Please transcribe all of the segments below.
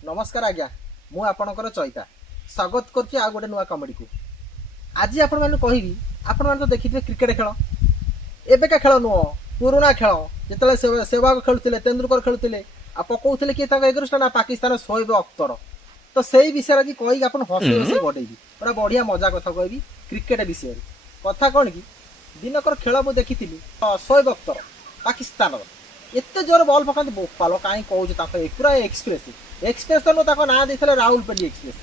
नमस्कार आज्ञा मु आपणकर चैता स्वागत करछि आ गोटे नुआ कमेडी को। आज आपण माने कहिबी आपण माने तो देखिथे क्रिकेट खेल एबेका खेल नुह पुराना खेल जेतले सेवाग खेलुथिले तेंदुलकर खेलुथिले आ पकौथिले कि ताका 11 ना पाकिस्तान शोएब अख्तर तो सेही विषय आज कहि आपण हसी हसी बडेबी बड़ा बढ़िया मजा कथा कहबी क्रिकेट विषय कथा कोन कि दिनकर खेल मु देखिथिली शोएब अख्तर पाकिस्तान एते जोर बॉल पकाते बोपालो काई कहू ताका पूरा एक्सप्रेस तो ताको ना देथिले राहुल पेडी एक्सप्रेस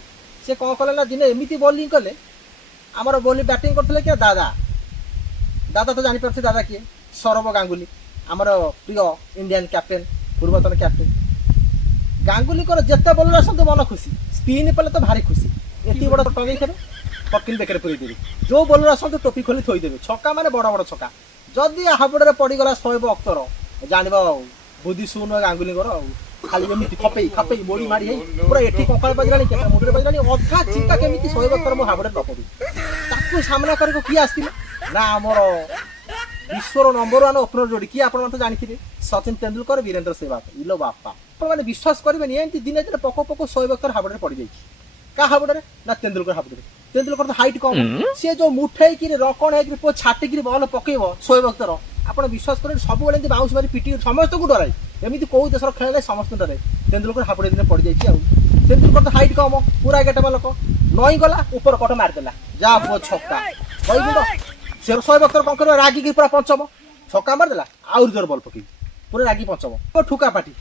से कौन कले ना दिन एमिति बॉलिंग कले आमर बॉलिंग बैटिंग करथिले कि दादा दादा तो जानि परथि दादा किए सौरभ गांगुली आमर प्रिय इंडियन कैप्टेन पूर्वतन कैप्टेन गांगुली को जेते बॉलर आसते मन खुशी स्पिन पले तो भारी खुशी एति बड़ टंगई खेले पकिल बेकर पुरी देबे जो बॉलर आसते टोपी खोली थोई देबे छक्का माने बड़ बड़ छक्का जदी हाबडरे पड़ी गला शोएब अख्तर जानबो बुद्धि सुन गांगुली कर खाली एमिति खपई खपई बॉडी मारी है पूरा एठी कंकाल बजरानी केटा मुंडरे बजरानी अधा चिंता केमिति शोएब अख्तर मो हाबडरे टपडी ताकू सामना करको की आस्तिले ना हमर विश्वर नंबर 1 ओपनर जोड़ी की आपण तो जानिथिबे सचिन तेंदुलकर वीरेंद्र सहवाग इलो बापा आपण माने विश्वास करबे नि एंती दिने दिने पको पको शोएब अख्तर हाबडरे पड़ी जाई का हाबडरे ना तेंदुलकर हाबडरे तेंदुलकर तो हाइट कम से जो मुठेई कि रकण है कि पो छाटी कि बॉल पकेइबो शोएब अख्तर आपण विश्वास करे सब बेले एंती बाउंस मारी पिटी समस्त को डराई एमिति कोउ देशर खेले समस्त डरे तेंदुलकर हाबडे दिने पड़ी जाई आ तेंदुलकर तो हाइट कम पूरा गेटमा लोक नई गला ऊपर कट मार देला जा पो छक्का भाई गुडो से शोएब अख्तर कोन कर रागी कि पूरा पंचम छक्का मार देला आउर जोर बॉल पकई पूरा रागी पंचम तो ठुका पाटी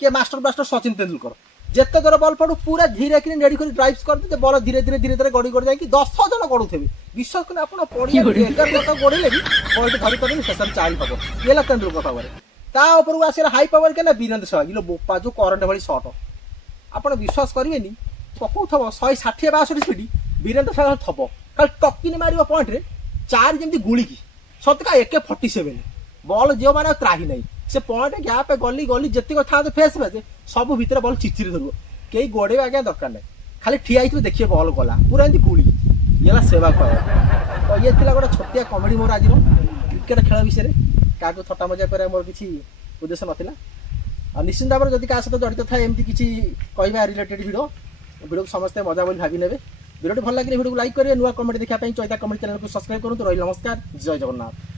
के मास्टर सचिन तेंदुलकर जेते जोर बॉल पड़ू पूरा धीरे कि नेडी कर ड्राइव्स कर दे बॉल धीरे धीरे गड़ी गड़ी जाई 10 जन गडुथेबे विश्वास करे आपण पड़ी 11 जन गडीले भी बॉल धरि पड़े सेशन 4 पावर येला तेंदुलकर पावर ता ऊपर को आसे हाई पावर के ना वीरेंद्र सहवाग लो बोपा जो करंट भली शॉट आपण विश्वास करिवेनी पकौथबो 160 62 स्पीड वीरेंद्र सहवाग थबो काल टक्किन मारियो पॉइंट रे 4 जेमती गुली की सतका AK-47 बॉल जो माने त्राही नहीं से पॉइंट गैप गली गली जति को था फेस में सब भीतर बॉल चिचिरी धरबो केई गोडे आज्ञा दरकार नहीं खाली ठिया हिथबे देखिए बॉल गला पूरा एंती गुली येला सेवा पावर तो ये थिला गोटा छोटिया कॉमेडी मोर आज क्रिकेट खेल विषय रे काको थट्टा मजा करे मोर किछि उद्देश्य नथिला आ निश्चित भाव जदि का सहित जड़ित थाए एमती किछि कहबा रिलेटेड वीडियो समस्त मजा बोली भाबी नेबे वीडियो भल लागिले वीडियो को लाइक करिए नुआ कमेंट देखा पई चैता कमेंट चैनल को सब्सक्राइब करंतु रही नमस्कार जय जगन्नाथ।